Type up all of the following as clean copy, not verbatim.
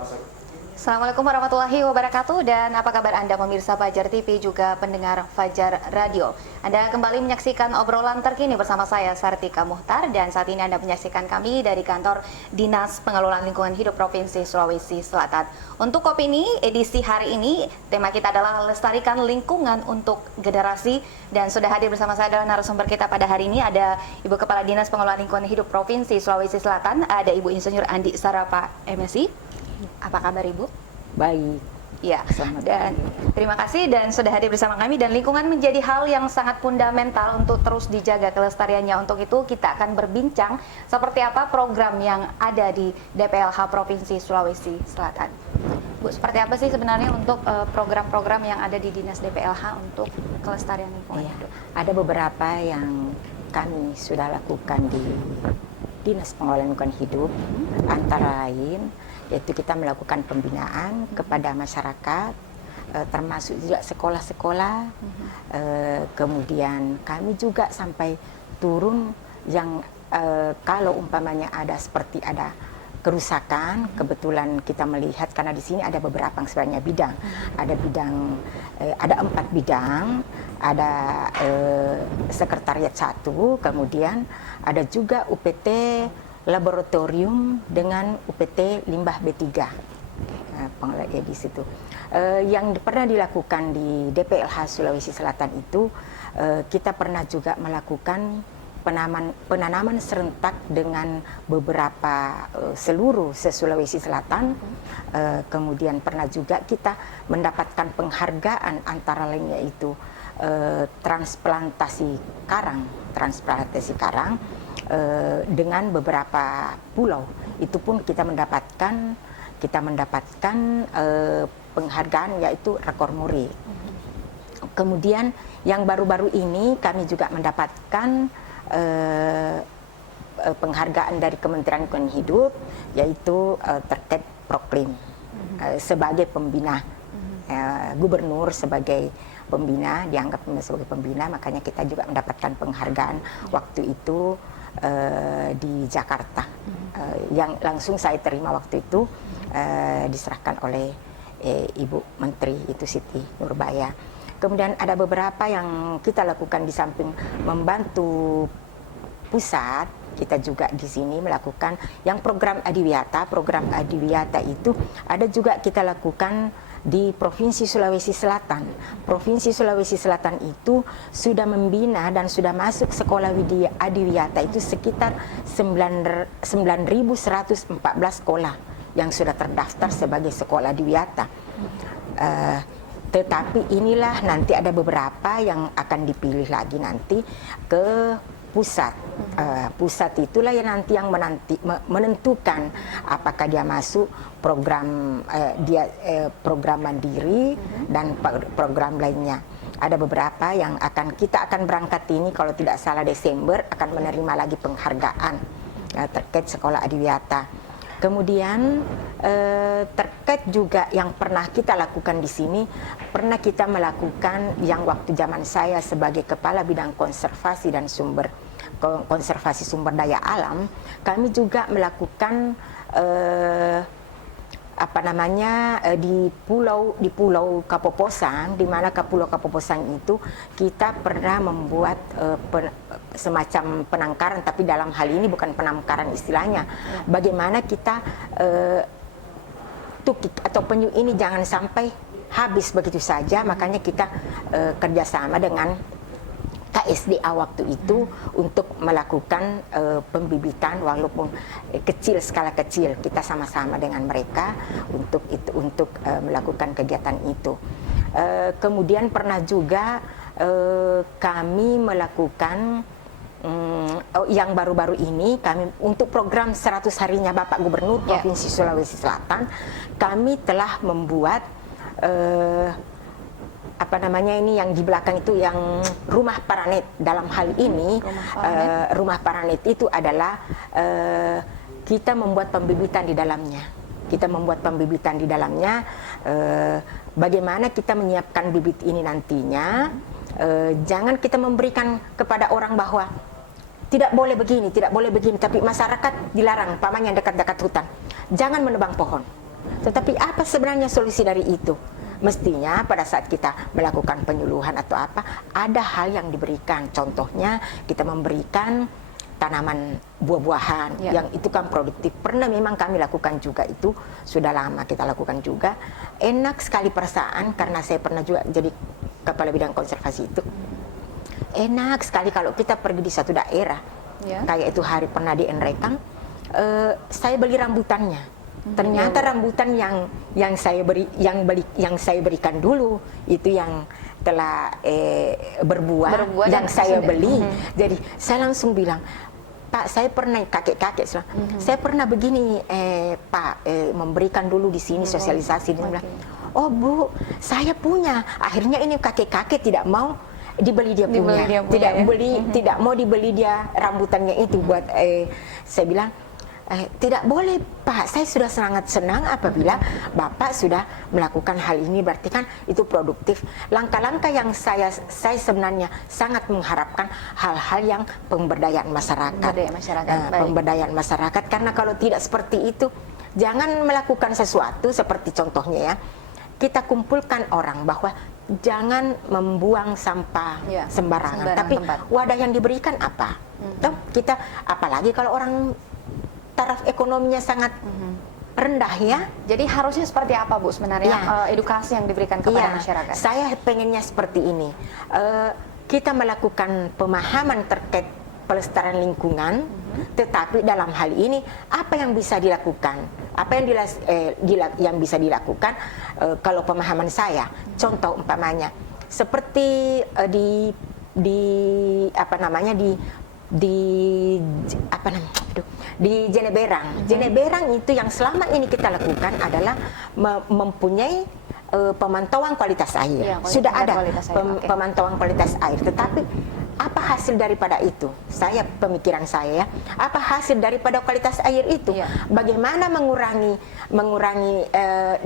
Assalamualaikum warahmatullahi wabarakatuh, dan apa kabar Anda pemirsa Fajar TV juga pendengar Fajar Radio. Anda kembali menyaksikan obrolan terkini bersama saya Sartika Muhtar, dan saat ini Anda menyaksikan kami dari kantor Dinas Pengelolaan Lingkungan Hidup Provinsi Sulawesi Selatan. Untuk opini edisi hari ini, tema kita adalah lestarikan lingkungan untuk generasi, dan sudah hadir bersama saya adalah narasumber kita pada hari ini ada Ibu Kepala Dinas Pengelolaan Lingkungan Hidup Provinsi Sulawesi Selatan, ada Ibu Insinyur Andi Sarapa MSI. Apa kabar Ibu? Baik. Ya, dan terima kasih dan sudah hadir bersama kami, dan lingkungan menjadi hal yang sangat fundamental untuk terus dijaga kelestariannya. Untuk itu kita akan berbincang seperti apa program yang ada di DPLH Provinsi Sulawesi Selatan. Bu, seperti apa sih sebenarnya untuk program-program yang ada di Dinas DPLH untuk kelestarian lingkungan hidup? Ada beberapa yang kami sudah lakukan di Dinas Pengelolaan Lingkungan Hidup, antara lain yaitu kita melakukan pembinaan kepada masyarakat, termasuk juga sekolah-sekolah. Kemudian kami juga sampai turun yang kalau umpamanya ada seperti ada kerusakan, kebetulan kita melihat karena di sini ada beberapa yang sebenarnya bidang. Ada bidang, ada 4 bidang, ada sekretariat 1, kemudian ada juga UPT laboratorium dengan UPT limbah B3. Pengelola di situ. Yang pernah dilakukan di DPLH Sulawesi Selatan itu, kita pernah juga melakukan penanaman serentak dengan beberapa seluruh se-Sulawesi Selatan. Kemudian pernah juga kita mendapatkan penghargaan, antara lainnya itu transplantasi karang dengan beberapa pulau. Itu pun kita mendapatkan penghargaan, yaitu rekor muri. Kemudian yang baru-baru ini kami juga mendapatkan penghargaan dari Kementerian Lingkungan Hidup, yaitu terkait Proklim sebagai pembina. Gubernur sebagai pembina, dianggap sebagai pembina, makanya kita juga mendapatkan penghargaan waktu itu di Jakarta, yang langsung saya terima waktu itu, diserahkan oleh Ibu Menteri itu Siti Nurbaya. Kemudian ada beberapa yang kita lakukan di samping membantu pusat, kita juga di sini melakukan yang program Adiwiyata. Program Adiwiyata itu ada juga kita lakukan di Provinsi Sulawesi Selatan. Provinsi Sulawesi Selatan itu sudah membina dan sudah masuk sekolah Adiwiyata itu sekitar 9.114 sekolah yang sudah terdaftar sebagai sekolah Adiwiyata. Tetapi inilah nanti ada beberapa yang akan dipilih lagi nanti ke pusat. Pusat itulah yang nanti yang menentukan apakah dia masuk program program mandiri dan program lainnya. Ada beberapa yang kita akan berangkat ini, kalau tidak salah Desember, akan menerima lagi penghargaan terkait sekolah Adiwiyata. Kemudian terkait juga yang pernah kita lakukan di sini, pernah kita melakukan yang waktu zaman saya sebagai Kepala Bidang Konservasi Sumber Daya Alam, kami juga melakukan di Pulau Kapoposang, di mana Pulau Kapoposang itu kita pernah membuat semacam penangkaran, tapi dalam hal ini bukan penangkaran istilahnya. Bagaimana kita tukik atau penyu ini jangan sampai habis begitu saja, makanya kita kerjasama dengan KSDA waktu itu untuk melakukan pembibitan, walaupun skala kecil, kita sama-sama dengan mereka untuk melakukan kegiatan itu. Kemudian pernah juga kami melakukan yang baru-baru ini, kami untuk program 100 harinya Bapak Gubernur Provinsi Sulawesi Selatan, kami telah membuat ini yang di belakang itu yang rumah paranet. Dalam hal ini rumah paranet itu adalah kita membuat pembibitan di dalamnya. Bagaimana kita menyiapkan bibit ini nantinya, jangan kita memberikan kepada orang bahwa tidak boleh begini, tapi masyarakat dilarang, paman yang dekat-dekat hutan, jangan menebang pohon. Tetapi apa sebenarnya solusi dari itu? Mestinya pada saat kita melakukan penyuluhan atau apa, ada hal yang diberikan. Contohnya kita memberikan tanaman buah-buahan yang itu kan produktif. Pernah memang kami lakukan juga itu, sudah lama kita lakukan juga. Enak sekali perasaan karena saya pernah juga jadi kepala bidang konservasi itu. Enak sekali kalau kita pergi di satu daerah, kayak itu hari pernah di Enrekang, saya beli rambutannya. Ternyata rambutan yang saya berikan dulu itu yang telah berbuah yang saya beli. Jadi saya langsung bilang, Pak, saya pernah kakek-kakek, saya pernah begini, Pak, memberikan dulu di sini sosialisasi. Dia bilang, oh Bu, saya punya. Akhirnya ini kakek-kakek tidak mau dibeli dia punya, tidak mau dibeli dia rambutannya itu buat. Saya bilang, tidak boleh Pak, saya sudah sangat senang apabila Bapak sudah melakukan hal ini, berarti kan itu produktif. Langkah-langkah yang saya sebenarnya sangat mengharapkan hal-hal yang pemberdayaan masyarakat. Pemberdayaan masyarakat, karena kalau tidak seperti itu, jangan melakukan sesuatu seperti contohnya ya, kita kumpulkan orang bahwa jangan membuang sampah sembarangan, tapi wadah yang diberikan apa? Toh kita, apalagi kalau orang taraf ekonominya sangat rendah ya. Jadi harusnya seperti apa Bu sebenarnya edukasi yang diberikan kepada masyarakat? Saya pengennya seperti ini. Kita melakukan pemahaman terkait pelestarian lingkungan, tetapi dalam hal ini apa yang bisa dilakukan? Apa yang bisa dilakukan kalau pemahaman saya? Contoh umpamanya seperti di Jeneberang. Jeneberang itu yang selama ini kita lakukan adalah mempunyai pemantauan kualitas air. Sudah ada pemantauan kualitas air, tetapi apa hasil daripada itu? Pemikiran saya, apa hasil daripada kualitas air itu? Bagaimana mengurangi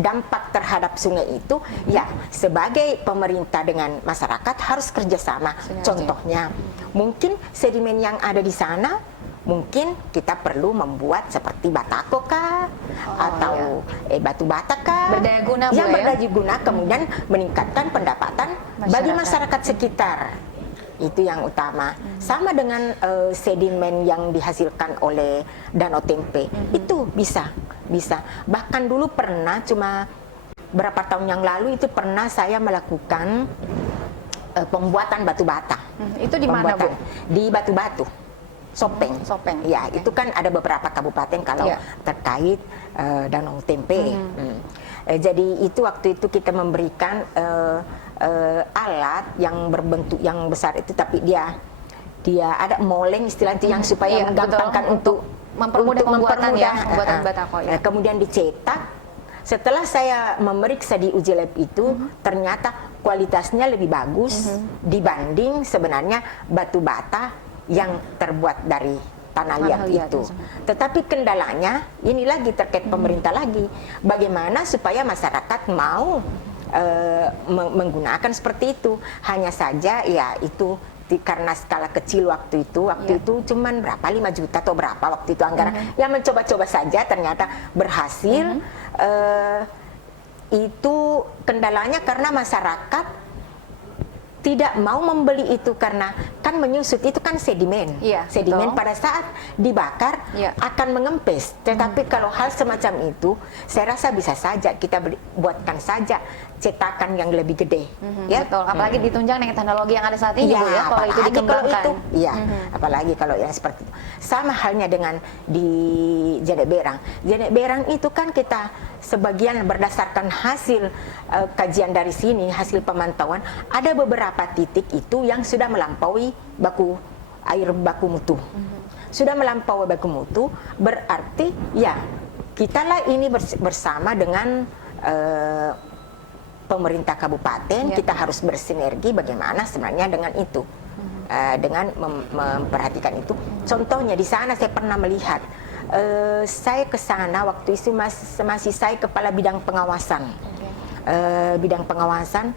dampak terhadap sungai itu? Ya, sebagai pemerintah dengan masyarakat harus kerjasama. Contohnya, mungkin sedimen yang ada di sana, mungkin kita perlu membuat seperti batako kah, atau batu bata kah, berdaya guna, yang berdaya guna, kemudian meningkatkan pendapatan bagi masyarakat sekitar. Itu yang utama. Sama dengan sedimen yang dihasilkan oleh Danau Tempe, itu bisa. Bahkan dulu pernah, cuma berapa tahun yang lalu itu pernah saya melakukan pembuatan batu bata. Itu di mana Bu? Di Batu-Batu. Sopeng. Ya, itu kan ada beberapa kabupaten kalau terkait Danau Tempe. Jadi itu waktu itu kita memberikan alat yang berbentuk yang besar itu, tapi dia ada moleng istilah itu yang supaya menggampangkan untuk mempermudah pembuatan batako. Kemudian dicetak. Setelah saya memeriksa di uji lab itu, ternyata kualitasnya lebih bagus dibanding sebenarnya batu bata yang terbuat dari tanah liat itu. Tetapi kendalanya ini lagi terkait pemerintah lagi, bagaimana supaya masyarakat mau menggunakan seperti itu. Hanya saja ya itu karena skala kecil waktu itu cuman berapa, 5 juta atau berapa waktu itu anggaran, yang mencoba-coba saja ternyata berhasil. Itu kendalanya karena masyarakat tidak mau membeli itu karena kan menyusut, itu kan sedimen. Sedimen pada saat dibakar akan mengempes. Tetapi kalau hal semacam itu, saya rasa bisa saja kita buatkan saja cetakan yang lebih gede. Betul, apalagi ditunjang dengan teknologi yang ada saat ini Bu ya, kalau itu dikembangkan. Apalagi kalau yang seperti itu. Sama halnya dengan di Jeneberang. Jeneberang itu kan kita sebagian berdasarkan hasil kajian dari sini, hasil pemantauan, ada beberapa titik itu yang sudah melampaui air baku mutu. Sudah melampaui baku mutu, berarti ya kitalah ini bersama dengan pemerintah kabupaten, kita harus bersinergi bagaimana sebenarnya dengan itu. Dengan memperhatikan itu. Contohnya di sana saya pernah melihat, saya ke sana waktu itu masih saya kepala bidang pengawasan. Bidang pengawasan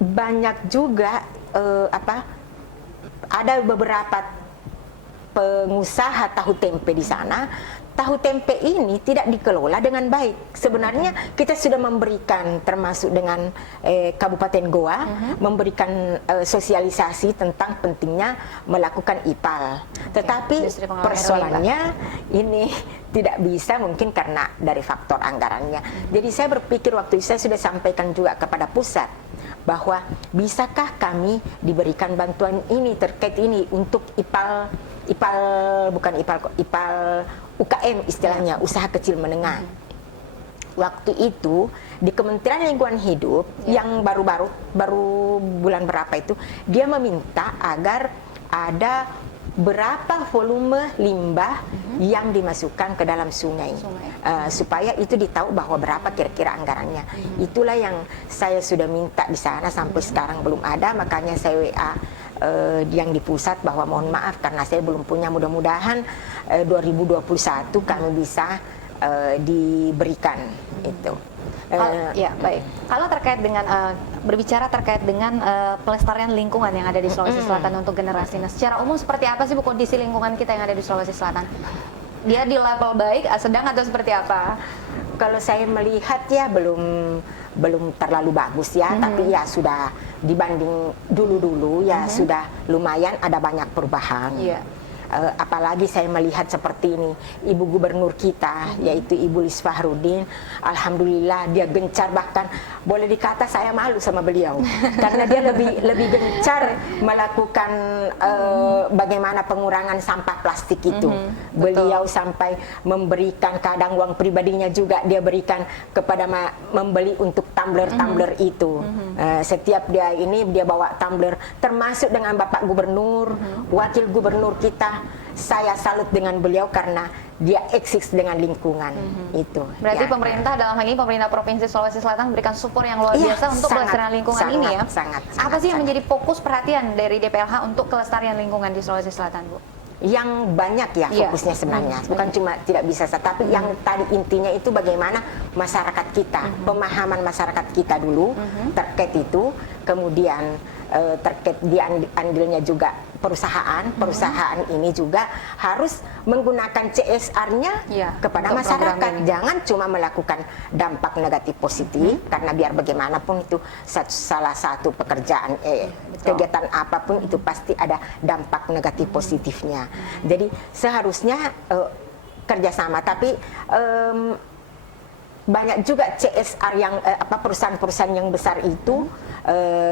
banyak juga ada beberapa pengusaha tahu tempe di sana, tahu tempe ini tidak dikelola dengan baik. Sebenarnya kita sudah memberikan, termasuk dengan Kabupaten Goa, memberikan sosialisasi tentang pentingnya melakukan IPAL. Tetapi persoalannya ini tidak bisa, mungkin karena dari faktor anggarannya. Jadi saya berpikir waktu itu saya sudah sampaikan juga kepada pusat bahwa bisakah kami diberikan bantuan ini terkait ini untuk IPAL bukan IPAL UKM istilahnya, usaha kecil menengah. Waktu itu di Kementerian Lingkungan Hidup yang baru bulan berapa itu, dia meminta agar ada berapa volume limbah yang dimasukkan ke dalam sungai. Supaya itu ditahu bahwa berapa kira-kira anggarannya. Itulah yang saya sudah minta di sana, sampai sekarang belum ada, makanya saya WA yang di pusat bahwa mohon maaf karena saya belum punya, mudah-mudahan 2021 kami bisa diberikan itu. Ya, baik. Kalau terkait dengan berbicara terkait dengan pelestarian lingkungan yang ada di Sulawesi Selatan untuk generasi, nah secara umum seperti apa sih Bu kondisi lingkungan kita yang ada di Sulawesi Selatan? Dia di level baik, sedang atau seperti apa? Kalau saya melihat ya belum terlalu bagus ya, tapi ya sudah dibanding dulu-dulu ya sudah lumayan ada banyak perubahan. Apalagi saya melihat seperti ini, Ibu Gubernur kita yaitu Ibu Lis Fahrudin, alhamdulillah dia gencar, bahkan boleh dikata saya malu sama beliau karena dia lebih gencar melakukan bagaimana pengurangan sampah plastik itu. Beliau sampai memberikan kadang uang pribadinya juga dia berikan kepada membeli untuk tumbler-tumbler itu. Setiap dia bawa tumbler, termasuk dengan Bapak Gubernur, Wakil Gubernur kita. Saya salut dengan beliau karena dia eksis dengan lingkungan itu. Berarti pemerintah dalam hal ini pemerintah Provinsi Sulawesi Selatan memberikan support yang luar biasa untuk kelestarian lingkungan ini ya. Apa sih yang menjadi fokus perhatian dari DPLH untuk kelestarian lingkungan di Sulawesi Selatan, Bu? Yang banyak ya fokusnya sebenarnya, bukan cuma tidak bisa, tapi yang tadi intinya itu bagaimana masyarakat kita, pemahaman masyarakat kita dulu terkait itu, kemudian terkait diambilnya juga perusahaan ini juga harus menggunakan CSR-nya kepada masyarakat. Jangan cuma melakukan dampak negatif positif, karena biar bagaimanapun itu salah satu pekerjaan kegiatan apapun itu pasti ada dampak negatif positifnya. Jadi seharusnya kerjasama, tapi banyak juga CSR yang perusahaan-perusahaan yang besar itu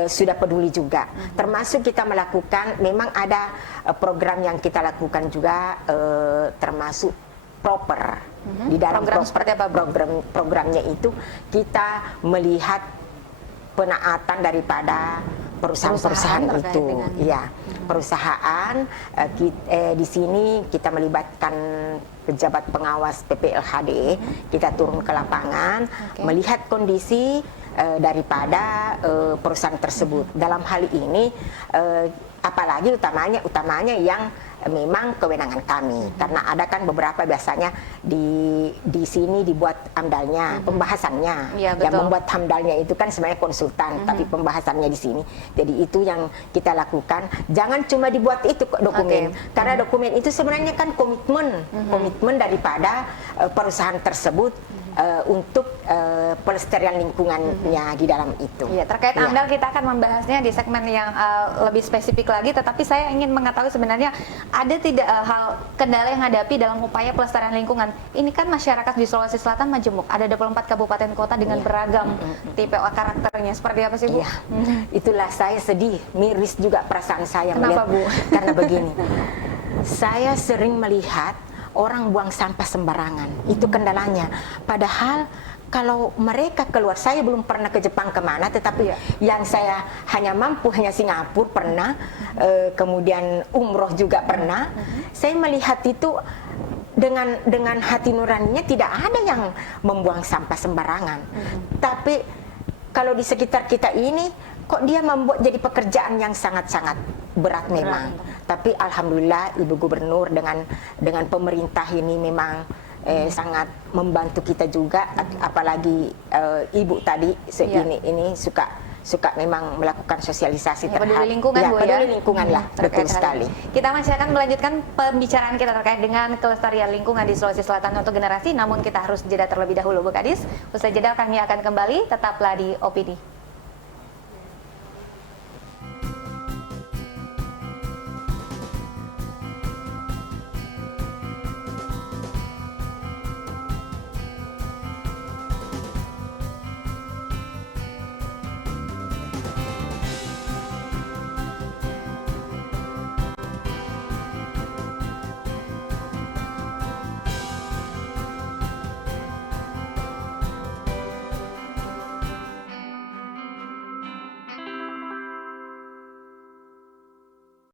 sudah peduli juga. Termasuk kita melakukan, memang ada program yang kita lakukan juga, termasuk proper. Di dalam programnya itu kita melihat penaatan daripada perusahaan-perusahaan itu. Ya, perusahaan di sini kita melibatkan pejabat pengawas PPLHD, kita turun ke lapangan, melihat kondisi daripada perusahaan tersebut. Dalam hal ini apalagi utamanya yang memang kewenangan kami, karena ada kan beberapa biasanya di sini dibuat amdalnya, pembahasannya. Yang membuat amdalnya itu kan sebenarnya konsultan, tapi pembahasannya di sini. Jadi itu yang kita lakukan. Jangan cuma dibuat itu dokumen, karena dokumen itu sebenarnya kan komitmen daripada perusahaan tersebut untuk pelestarian lingkungannya di dalam itu. Ya, terkait AMDAL kita akan membahasnya di segmen yang lebih spesifik lagi, tetapi saya ingin mengetahui sebenarnya ada tidak hal kendala yang hadapi dalam upaya pelestarian lingkungan. Ini kan masyarakat di Sulawesi Selatan majemuk, ada 24 kabupaten kota dengan beragam tipe karakternya. Seperti apa sih, Bu? Itulah saya sedih, miris juga perasaan saya. Kenapa, Bu? Karena begini, saya sering melihat orang buang sampah sembarangan, itu kendalanya. Padahal kalau mereka keluar, saya belum pernah ke Jepang kemana, tetapi yang saya hanya mampu hanya Singapura pernah, kemudian umroh juga pernah. Saya melihat itu dengan hati nuraninya, tidak ada yang membuang sampah sembarangan. Tapi kalau di sekitar kita ini, kok dia membuat jadi pekerjaan yang sangat-sangat berat memang. Tapi alhamdulillah Ibu Gubernur dengan pemerintah ini memang sangat membantu kita juga, apalagi Ibu tadi ini suka suka memang melakukan sosialisasi Ya, peduli lingkungan, Bu, ya? peduli lingkungan lah, Terkait betul hal sekali. ini. Kita masih akan melanjutkan pembicaraan kita terkait dengan kelestarian lingkungan di Sulawesi Selatan untuk generasi, namun kita harus jeda terlebih dahulu, Bu Kadis. Usai jeda kami akan kembali, tetaplah di OPD.